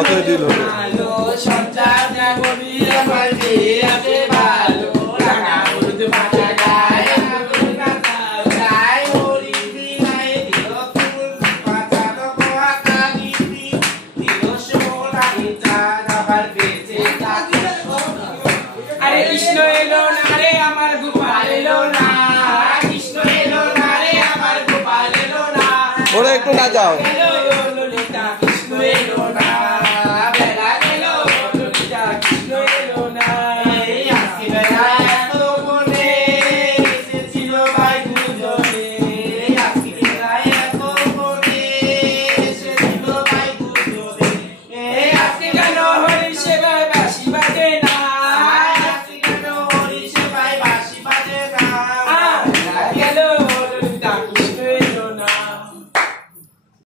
কতই দিল ভালো সঞ্চার করি আমার মেয়ে আছে ভালো রাঙা হলুদ বাটা গায় আরে কৃষ্ণ এলো না রে আমার গোপাল এলো না কৃষ্ণ এলো না রে আমার গোপাল এলো না ওরে একটু না যাও ললিতা কৃষ্ণ এলো না বেলা গেল ললিতা কৃষ্ণ এলো না এই আসি বেলা এত মনে এসেছিল ভাই দুজনে এই আসি বেলা এত মনে এসেছিল ভাই দুজনে এই আসি কেন